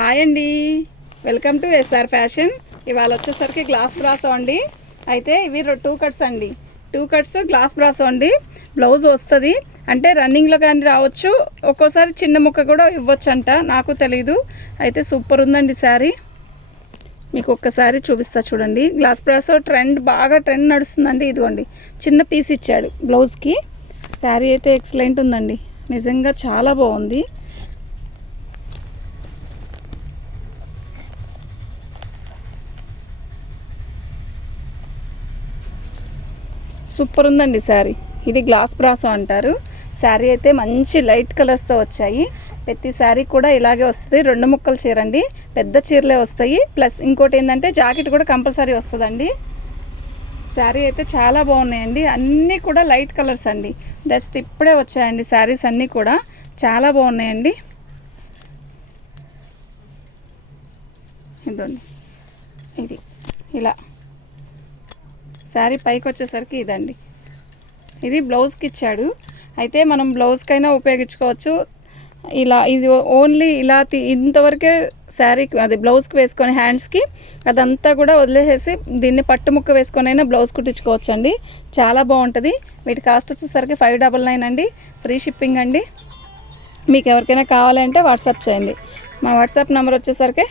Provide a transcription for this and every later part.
Hi అండి, welcome to SR fashion. ఇవాళ వచ్చేసరికి గ్లాస్ బ్రాసో అండి. అయితే ఇవి 2 కట్స్ అండి, 2 కట్స్ గ్లాస్ బ్రాసో అండి. బ్లౌజ్ వస్తుంది అంటే రన్నింగ్లో కానీ రావచ్చు, ఒక్కోసారి చిన్న ముక్క కూడా ఇవ్వచ్చు అంట, నాకు తెలీదు. అయితే సూపర్ ఉందండి శారీ. మీకు ఒక్కసారి చూపిస్తా చూడండి. గ్లాస్ బ్రాసో బాగా ట్రెండ్ నడుస్తుందండి. ఇదిగోండి చిన్న పీస్ ఇచ్చాడు బ్లౌజ్కి. శారీ అయితే ఎక్సలెంట్ ఉందండి, నిజంగా చాలా బాగుంది. సూపర్ ఉందండి శారీ. ఇది గ్లాస్ బ్రాసో అంటారు. శారీ అయితే మంచి లైట్ కలర్స్తో వచ్చాయి. ప్రతి శారీ కూడా ఇలాగే వస్తుంది. 2 ముక్కలు చీర అండి, పెద్ద చీరలే వస్తాయి. ప్లస్ ఇంకోటి ఏంటంటే జాకెట్ కూడా కంపల్సరీ వస్తుందండి. శారీ అయితే చాలా బాగున్నాయండి, అన్నీ కూడా లైట్ కలర్స్ అండి. జస్ట్ ఇప్పుడే వచ్చాయండి శారీస్ అన్నీ కూడా చాలా బాగున్నాయండి. ఇదండి, ఇది ఇలా శారీ పైకి వచ్చేసరికి ఇదండి. ఇది బ్లౌజ్కి ఇచ్చాడు. అయితే మనం బ్లౌజ్కైనా ఉపయోగించుకోవచ్చు. ఇది ఓన్లీ ఇలా ఇంతవరకే శారీ అది బ్లౌజ్కి వేసుకొని హ్యాండ్స్కి అదంతా కూడా వదిలేసేసి దీన్ని పట్టు ముక్క వేసుకొనైనా బ్లౌజ్ కుట్టించుకోవచ్చు అండి. చాలా బాగుంటుంది. వీటి కాస్ట్ వచ్చేసరికి 599 అండి. ఫ్రీ షిప్పింగ్ అండి. మీకు ఎవరికైనా కావాలంటే వాట్సాప్ చేయండి. మా వాట్సాప్ నెంబర్ వచ్చేసరికి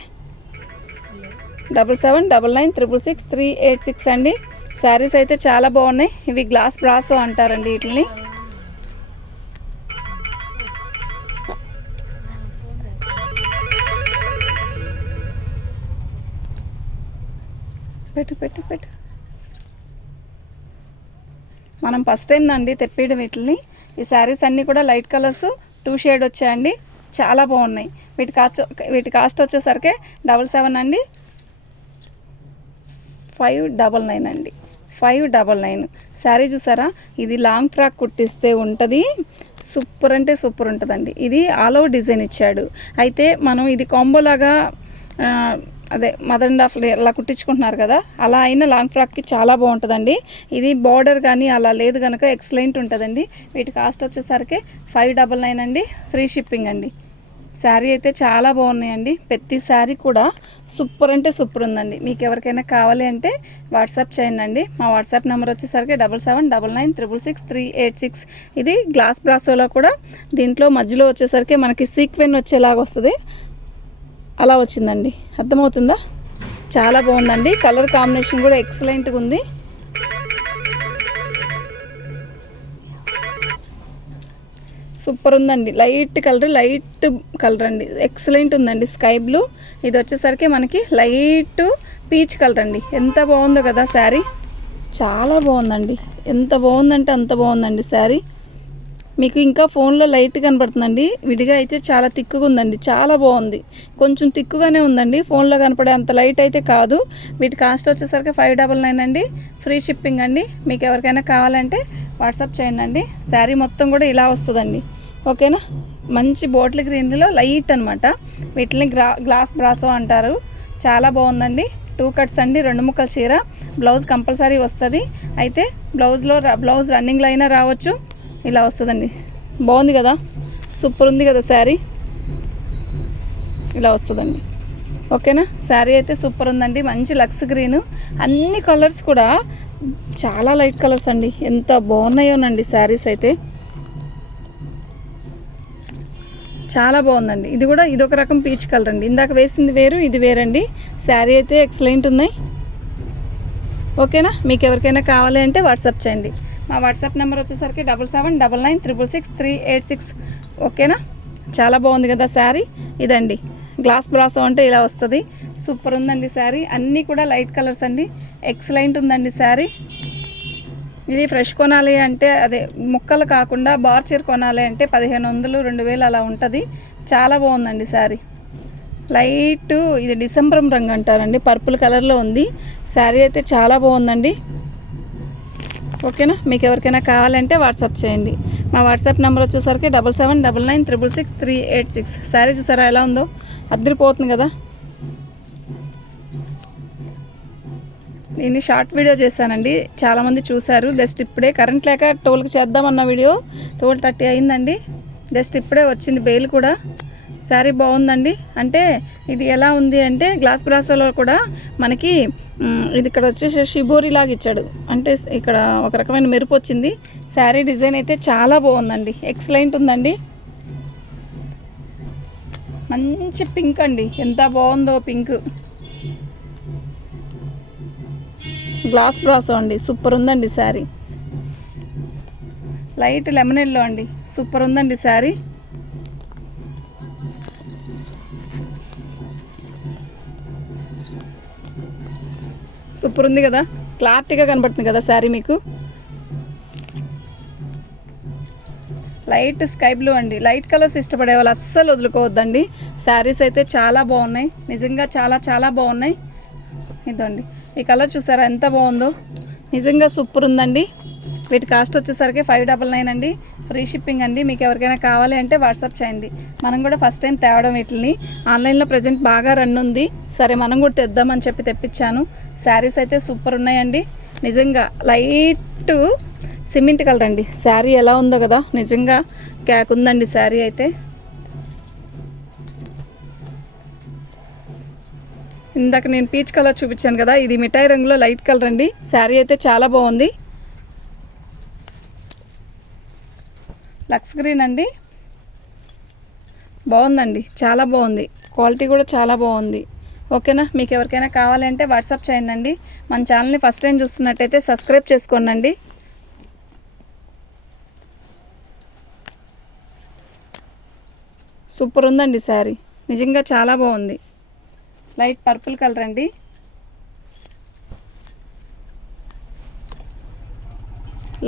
7799666386 అండి. శారీస్ అయితే చాలా బాగున్నాయి. ఇవి గ్లాస్ బ్రాసో అంటారండి వీటిని. పెట్టు మనం ఫస్ట్ టైం అండి తెప్పియడం వీటిని. ఈ శారీస్ అన్నీ కూడా లైట్ కలర్స్ 2 షేడ్ వచ్చాయండి, చాలా బాగున్నాయి. వీటి కాస్ట్ వచ్చేసరికి 77 అండి. 599 అండి, 599. శారీ చూసారా, ఇది లాంగ్ ఫ్రాక్ కుట్టిస్తే ఉంటుంది, సూపర్ అంటే సూపర్ ఉంటుందండి. ఇది ఆల్ ఓవర్ డిజైన్ ఇచ్చాడు. అయితే మనం ఇది కాంబోలాగా అదే మదర్ అండ్ హాఫ్ అలా కుట్టించుకుంటున్నారు కదా, అలా అయినా లాంగ్ ఫ్రాక్కి చాలా బాగుంటుందండి. ఇది బార్డర్ కానీ అలా లేదు కనుక ఎక్సలెంట్ ఉంటుందండి. వీటి కాస్ట్ వచ్చేసరికి 599 అండి. ఫ్రీ షిప్పింగ్ అండి. శారీ అయితే చాలా బాగున్నాయండి. ప్రతి శారీ కూడా సూపర్ అంటే సూపర్ ఉందండి. మీకు ఎవరికైనా కావాలి అంటే వాట్సాప్ చేయండి అండి. మా వాట్సాప్ నెంబర్ వచ్చేసరికి 7799666386. ఇది గ్లాస్ బ్రాసోలో కూడా దీంట్లో మధ్యలో వచ్చేసరికి మనకి సీక్వెన్ వచ్చేలాగా వస్తుంది, అలా వచ్చిందండి. అర్థమవుతుందా? చాలా బాగుందండి. కలర్ కాంబినేషన్ కూడా ఎక్సలెంట్గా ఉంది. సూపర్ ఉందండి. లైట్ కలర్ అండి, ఎక్సలెంట్ ఉందండి. Sky blue. ఇది వచ్చేసరికి మనకి లైట్ పీచ్ కలర్ అండి. ఎంత బాగుందో కదా శారీ, చాలా బాగుందండి. ఎంత బాగుందంటే అంత బాగుందండి శారీ. మీకు ఇంకా ఫోన్లో లైట్ కనపడుతుందండి, విడిగా అయితే చాలా తిక్కుగా ఉందండి, చాలా బాగుంది. కొంచెం తిక్కుగానే ఉందండి, ఫోన్లో కనపడే అంత లైట్ అయితే కాదు. వీటి కాస్ట్ వచ్చేసరికి 599 అండి. ఫ్రీ షిప్పింగ్ అండి. మీకు ఎవరికైనా కావాలంటే వాట్సాప్ చేయండి అండి. శారీ మొత్తం కూడా ఇలా వస్తుందండి, ఓకేనా. మంచి బాటిల్ గ్రీన్లో లైట్ అనమాట. వీటిని గ్లాస్ బ్రాసో అంటారు. చాలా బాగుందండి. 2 కట్స్ అండి, 2 ముక్కల చీర. బ్లౌజ్ కంపల్సరీ వస్తుంది. అయితే బ్లౌజ్ రన్నింగ్లో అయినా రావచ్చు, ఇలా వస్తుందండి. బాగుంది కదా, సూపర్ ఉంది కదా శారీ, ఇలా వస్తుందండి, ఓకేనా. శారీ అయితే సూపర్ ఉందండి. మంచి లక్స్ గ్రీన్, అన్ని కలర్స్ కూడా చాలా లైట్ కలర్స్ అండి. ఎంత బాగున్నాయోనండి శారీస్ అయితే, చాలా బాగుందండి. ఇదొక రకం పీచ్ కలర్ అండి. ఇందాక వేసింది వేరు, ఇది వేరండి. శారీ అయితే ఎక్సలెంట్ ఉన్నాయి, ఓకేనా. మీకు ఎవరికైనా కావాలి అంటే వాట్సాప్ చేయండి. మా వాట్సాప్ నెంబర్ వచ్చేసరికి 7799666386, ఓకేనా. చాలా బాగుంది కదా శారీ. ఇదండి గ్లాస్ బ్రాసో అంటే ఇలా వస్తుంది. సూపర్ ఉందండి శారీ. అన్నీ కూడా లైట్ కలర్స్ అండి, ఎక్సలెంట్ ఉందండి శారీ. ఇది ఫ్రెష్ కొనాలి అంటే, అదే ముక్కలు కాకుండా బార్ చీర కొనాలి అంటే 1500 2000 అలా ఉంటుంది. చాలా బాగుందండి శారీ. లైట్ ఇది డిసెంబరం రంగు అంటారండి, పర్పుల్ కలర్లో ఉంది. శారీ అయితే చాలా బాగుందండి, ఓకేనా. మీకు ఎవరికైనా కావాలంటే వాట్సాప్ చేయండి. మా వాట్సాప్ నెంబర్ వచ్చేసరికి 7799666386. శారీ చూసారా ఎలా ఉందో, అద్దరిపోతుంది కదా. నేను షార్ట్ వీడియో చేశానండి, చాలామంది చూశారు. జస్ట్ ఇప్పుడే కరెంట్ లేక 12కి చేద్దామన్న వీడియో 12:30 అయిందండి. జస్ట్ ఇప్పుడే వచ్చింది బెయిల్ కూడా. శారీ బాగుందండి. అంటే ఇది ఎలా ఉంది అంటే గ్లాస్ బ్రాసోలో కూడా మనకి ఇది ఇక్కడ వచ్చేసి షిబోరి లాగా ఇచ్చాడు. అంటే ఇక్కడ ఒక రకమైన మెరుపు వచ్చింది. శారీ డిజైన్ అయితే చాలా బాగుందండి, ఎక్సలెంట్ ఉందండి. మంచి పింక్ అండి, ఎంత బాగుందో పింక్. గ్లాస్ బ్రాసో అండి, సూపర్ ఉందండి శారీ. లైట్ లెమన్ ఎల్లో అండి, సూపర్ ఉందండి శారీ. సూపర్ ఉంది కదా, క్లారిటీగా కనబడుతుంది కదా శారీ మీకు. లైట్ స్కై బ్లూ అండి. లైట్ కలర్స్ ఇష్టపడే వాళ్ళు అస్సలు వదులుకోవద్దండి. శారీస్ అయితే చాలా బాగున్నాయి, నిజంగా చాలా చాలా బాగున్నాయి. ఇదండి ఈ కలర్ చూసారా ఎంత బాగుందో, నిజంగా సూపర్ ఉందండి. వీటి కాస్ట్ వచ్చేసరికి 599 అండి. ఫ్రీ షిప్పింగ్ అండి. మీకు ఎవరికైనా కావాలి అంటే వాట్సాప్ చేయండి. మనం కూడా ఫస్ట్ టైం తేవడం వీటిని ఆన్లైన్లో ప్రజెంట్ బాగా రన్ ఉంది. సరే మనం కూడా తెద్దామని చెప్పి తెప్పించాను. శారీస్ అయితే సూపర్ ఉన్నాయండి. నిజంగా లైట్ సిమెంట్ కలర్ అండి. శారీ ఎలా ఉందో కదా, నిజంగా క్యాక్ ఉందండి శారీ అయితే. ఇందాక నేను పీచ్ కలర్ చూపించాను కదా, ఇది మిఠాయి రంగులో లైట్ కలర్ అండి. శారీ అయితే చాలా బాగుంది. లక్స్ గ్రీన్ అండి, బాగుందండి, చాలా బాగుంది. క్వాలిటీ కూడా చాలా బాగుంది. ఓకేనా, మీకు ఎవరికైనా కావాలంటే వాట్సాప్ చేయండి. మన ఛానల్ని ఫస్ట్ టైం చూస్తున్నట్టయితే సబ్స్క్రైబ్ చేసుకోండి. సూపర్ ఉందండి శారీ, నిజంగా చాలా బాగుంది. లైట్ పర్పుల్ కలర్ అండి.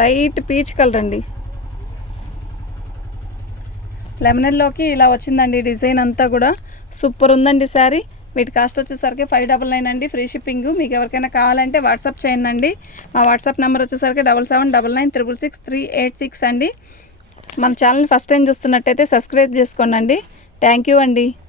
లైట్ పీచ్ కలర్ అండి. లెమనల్లోకి ఇలా వచ్చిందండి డిజైన్ అంతా కూడా. సూపర్ ఉందండి శారీ. వీటి కాస్ట్ వచ్చేసరికి 599 అండి. Free shipping. మీకు ఎవరికైనా కావాలంటే వాట్సాప్ చేయండి. మా వాట్సాప్ నెంబర్ వచ్చేసరికి 7799963886 అండి. మన ఛానల్ ఫస్ట్ టైం చూస్తున్నట్టయితే సబ్స్క్రైబ్ చేసుకోండి. థ్యాంక్ యూ అండి.